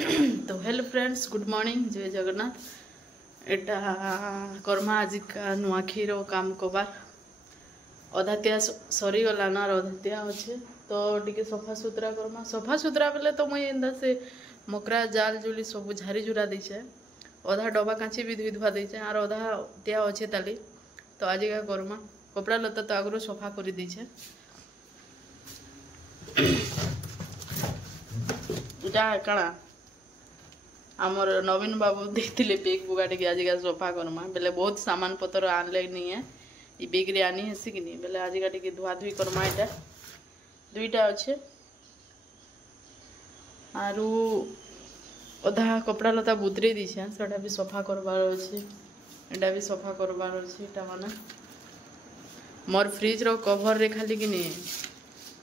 तो hello friends, good morning, जय जगन्नाथ। एटा कर्मा आज का नुआखीर काम कबार अधातिया सरी गलान और अधातिया अच्छे तो टिके सफा सुतरा कर्मा। सफा सुतरा बेले तो मुई एंदा से मकरा जाल जुली सब झारी जुरा देछे, अधा डबा कांची भी धुई धुआ देछे और अधा त्या अच्छे ताली। तो आज का कर्मा कपड़ा लता तो आगु सफा कर देछे। इटा काଣା आमर नवीन बाबू देखते बेग बुगाटे आज सफा करमा बेले बहुत सामान पतर आनले नहीं है ये बेग रे आनी हेसी कि नहीं बेले आज टे धुआ धुई करमा। यहाँ दुईटा अच्छे आरु अधा कपड़ा लता बुतरे दीछे सेटा भी सफा करबार अच्छे, एटा भी सफा करबार अच्छे। एटा माने मोर फ्रिज रो कवर रे खाली कि नहीं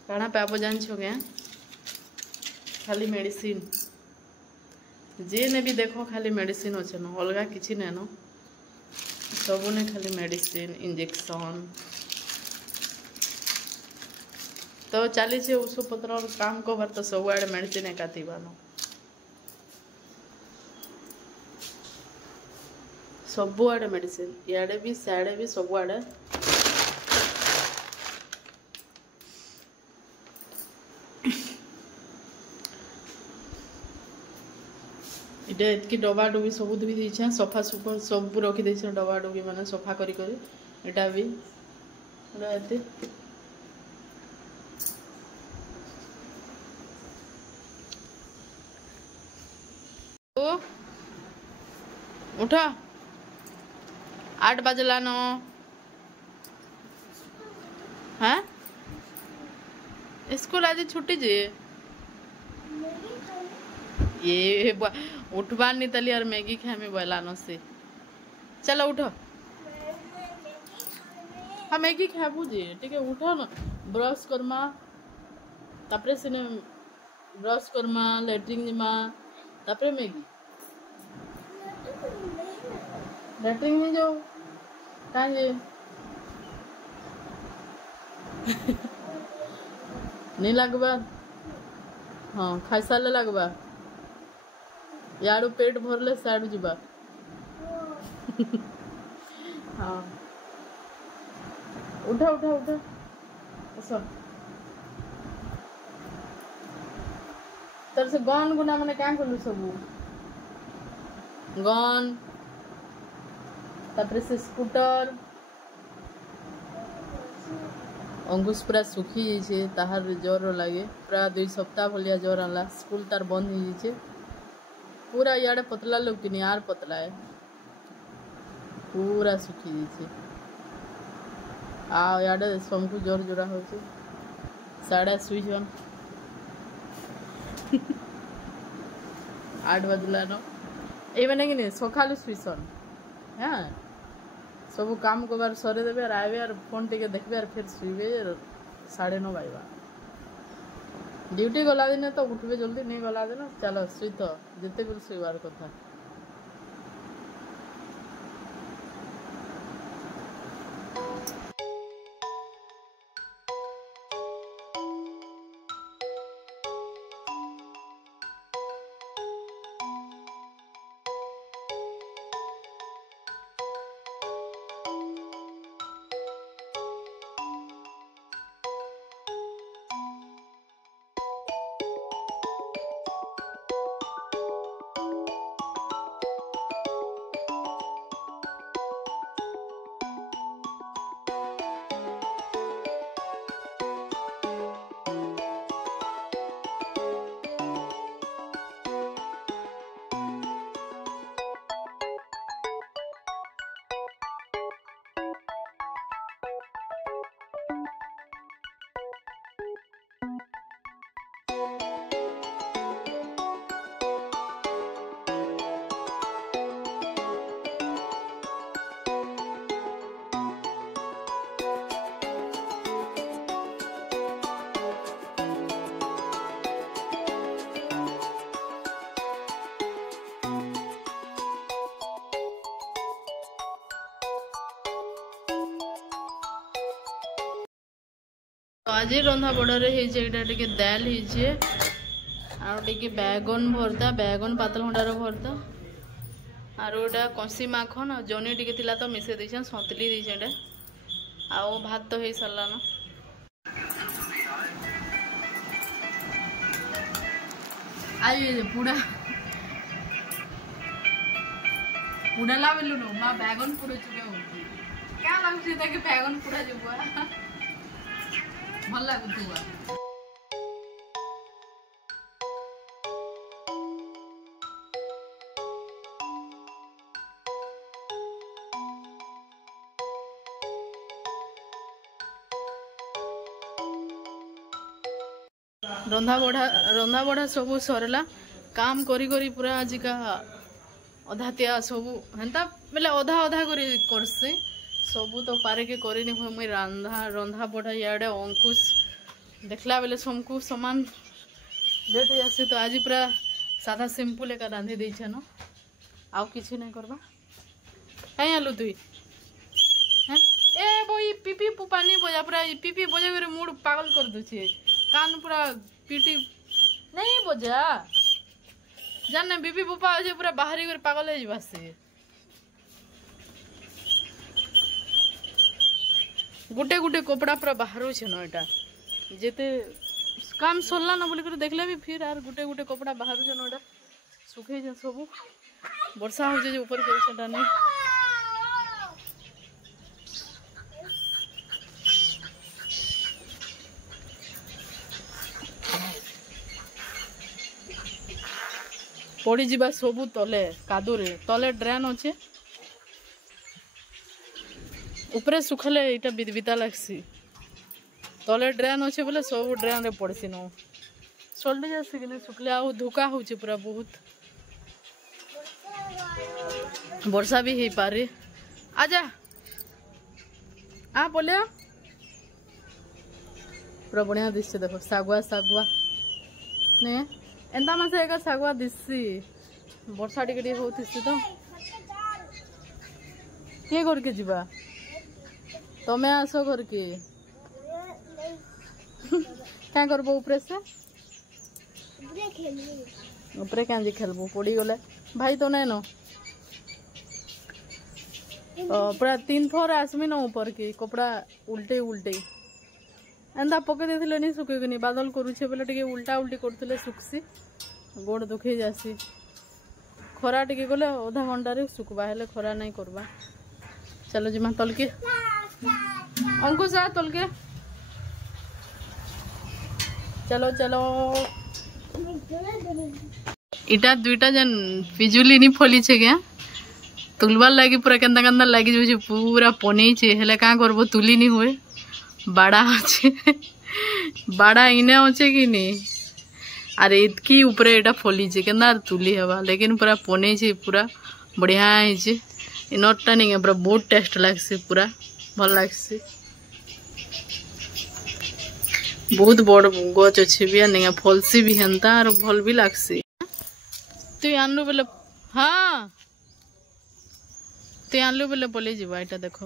काଣା पाप जान छो क्या खाली मेडिसिन जे ने भी देखो खाली मेडिसिन अच्छे न अलगा किसी ने न सबू ने खाली मेडिसिन इंजेक्शन तो चली औषध पत्र काम कबार तो सब आड़े मेडिसिन एका थीबा न सबू आड़े मेडिसिन इे भी सियाड़े भी सब आड़े। इटा इतकी डबा डुबी सब धुई देछे सफा सुफा सब रखी देछे डबा डुबी माने सफा करी एटा भी एते ओ उठा 8 बजला न हाँ स्कूल आज छुट्टी जे ये उठबार नहीं तली और मैगी खाए में बोलानो से चलो उठो। हाँ मैगी खा बुझे ठीक है उठो ना ब्रश करमा तापरे सिने ब्रश करमा लैट्रिन जिमा तापरे मैगी लैट्रिन में जाओ काहे नहीं लगवा हाँ खाई सारे लगवा यारू पेट भरले साड़ू जीवा हाँ उठा उठा उठा आस तर से गन गुना मैंने क्या कलु सब गन तापरे से स्कूटर अंकुश पूरा सुखी जाइए ताहार ज्वर लगे पूरा 2 सप्ताह भलिया ज्वर आला स्कूल तार बंद हो जाइए पूरा इे पतला लोग कि यार पतला है पूरा सुखी जाइए आड़े समकु जोर जोरा हो साढ़े सुईन 8 बजला न ये मैंने कि नहीं सकालू सुईसन हाँ सब काम कबार सरे देवे और आवे और फोन टे देखबे और फिर शुवे 9:30 बजवा ड्यूटी गला दिन तो उठबे जल्दी नहीं गला दिन चलो शुत जिते भी शुवार कथा। तो आज रंधा बड़े टे दाल आगे बैगन भरता बैगन पातलघंटार भरता आरोटा कसी माखन आ जनी टी तो मिसे देछन सतली देछन आओ भात तो हो सारान आज पुड़ा पुड़ा लावेलु नो मा बैगन पुड़ा चुके क्या लागुछि ताके बैगन पुड़ा जबुआ भल लागुथुआ रंधा बढ़ा सब सरला काम करी करी पूरा आजिका अधा त्या सब हेन्ता बेले अधा अधा करी करसी सबू तो पारे के करी नहीं मुई रंधा बढ़ा इे अंकुश देखला बेले सबको समान लेट हो जासी तो आज पूरा सादा सिंपल एक रांधि देछे न आउ किछि नहीं करबा कहीं आलू तुई हैं ए बोई पीपी पानी बजा पूरा पीपी बजा कर मूड पागल कर दूछे कान पूरा पीटी नहीं बजा जान बीपी बुपा अच्छे पूरा बाहरी कर पागल हो से गुटे गुटे कपड़ा पूरा बाहर न एटा जेते काम सरला ना बोल देखले भी फिर आर गुटे गुटे कपड़ा बाहर न एटा सुखे सब वर्षा हो ऊपर कर नहीं पड़ी जीवा सबू तले कादुरे तले ड्रेन अच्छे ऊपरे सुखले इटा बिदबिता लगसी तले ड्रेन अच्छे बोले सब ड्रेन रे पड़सी न सल्टी जासी कि सुखले आ धोका होचे पूरा बहुत वर्षा भी हो पारे आजा आ बोले पूरा बढ़िया दिशे देखो सागुआ सागुआ ने एंता मासे एक सागुआ दिसी वर्षा टिके होती तो किए घर के जीवा तमें आस घर के क्या करबो ऊपर से ऊपर क्या खेलबो पड़ी गले भाई तो नहीं न पूरा 3 थर आसमी न ऊपर के कपड़ा उल्टे उल्टे एंता पके देथिले नहीं सुखेगनी बादल करूछे बोले टिके उल्टा उल्टी करथिले सुखसी गोड़ दुखे जासी खरा टिके गले आधा घंटा रे सुखबा हेले खरा नहीं करबा चलो जिमा तलके अंकुश आ तलके चलो चलो इटा दुईटा जन पिजुली नहीं फली छे क्या तुलबार लगी पूरा केंदा केंदा लगी जो पूरा पनी छे हेले का करबो तुली नहीं हुए बाड़ा अच्छे बाड़ा इने अच्छे कि नहीं अरे इतकी ऊपर एटा फली छे केंदा तुली हवा लेकिन पूरा पने छे पूरा बढ़िया है इनटा नहीं पूरा बहुत टेस्ट लागसे पूरा भल लागसे बहुत बड़ गच अच्छे भी नहीं फलसी भी हेन्ता और भल भी लागसे तु आनलु बोले हाँ तु आनलु बोले पलि जीवा एटा देखो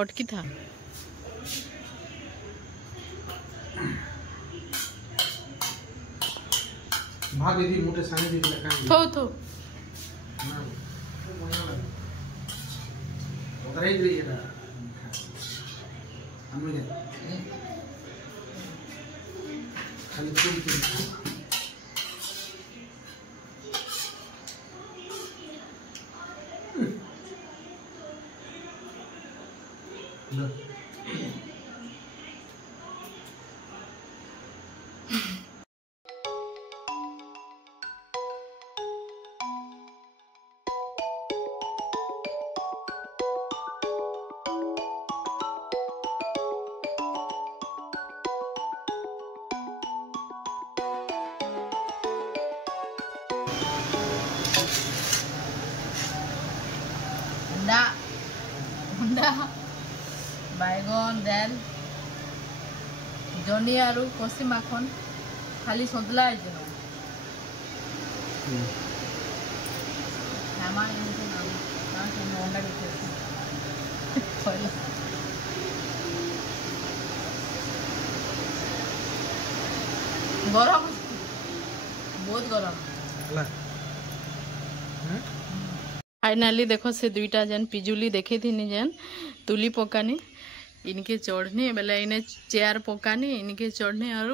अटकी था भाग दीदी मोटे साने दीदी लगा थो उधर ही गई है हम लोग खाली फूल के बैगन दाल जनी आलू कसी माखन खाली सदला है गरम बहुत गरम हला फाइनाली देखो से दुईटा जेन पिजुली देखे थी जेन तुली पकानी इनके चढ़नी बेले इने चेयर पकानी इनके चढ़नी और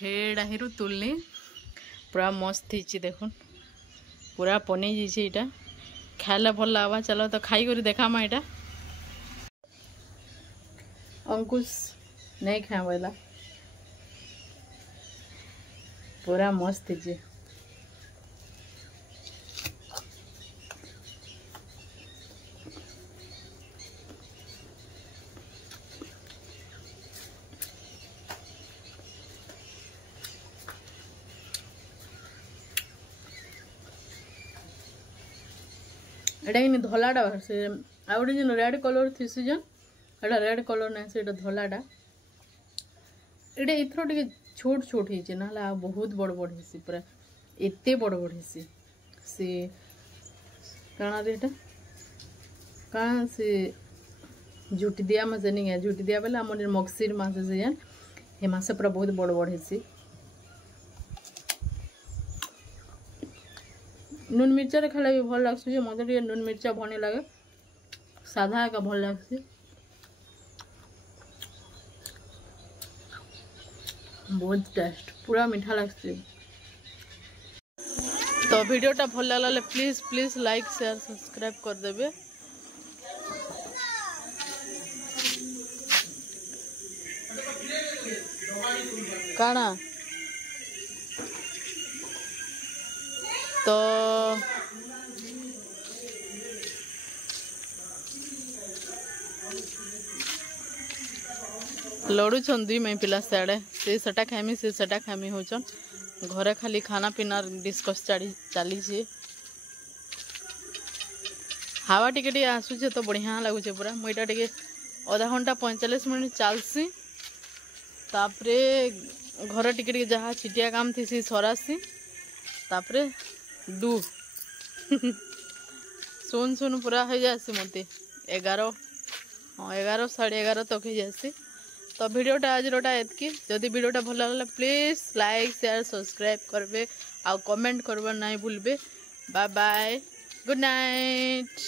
हेड आहिरु तुलनी पूरा मस्त थी देखुन पूरा पनी जाइए यहाँ खाइले भल लगवा चलो तो खाई कर देखा यहाँ अंकुश नहीं खा बोला पूरा मस्त थी एटा कि धलाटा से आउटे जेन रेड कलर थीसी जन एटा रेड कलर ना से धलाटा एटा इथर टिके छोट छोट होइचे ना आ बहुत बड़ बड़ हेसी पूरा एते बड़ बड़ हेसी से काना रेटा काना से झुटी दिया मासे नहीं है झुटी दिया बेला हमर मक्सिर मासे से जन हे मासे पूरा बहुत बड़ बड़ हेसी नून मिर्चा खाला भी भल लगे मत नून मिर्चा भनी लगे साधा का भल लगे बहुत टेस्ट पूरा मीठा लगे तो वीडियोटा भल लगे please please like share subscribe कर देबे काना तो लड़ुन दुई मई पिला सियाड़े से सेटा खाइमी से सेटा खाइमी होचन घरे खाली खाना पीना डिस्कस चली हावा टिके आसूचे तो बढ़िया लगुचे पूरा मुईटा टिके आधा घंटा 45 मिनट चलसी तापरे घर टिके जहाँ चिटिया काम थी सरासी तापरे दू सुन सुन पूरा हो जासी मत 11 हाँ 11 साढ़े 11 तक हो जासी तो वीडियोटा आज एतकी जदि वीडियोटा भल लगे प्लीज लाइक शेयर सब्सक्राइब करबे आ कमेंट करबे नहीं भूलबे बाय बाय गुड नाइट।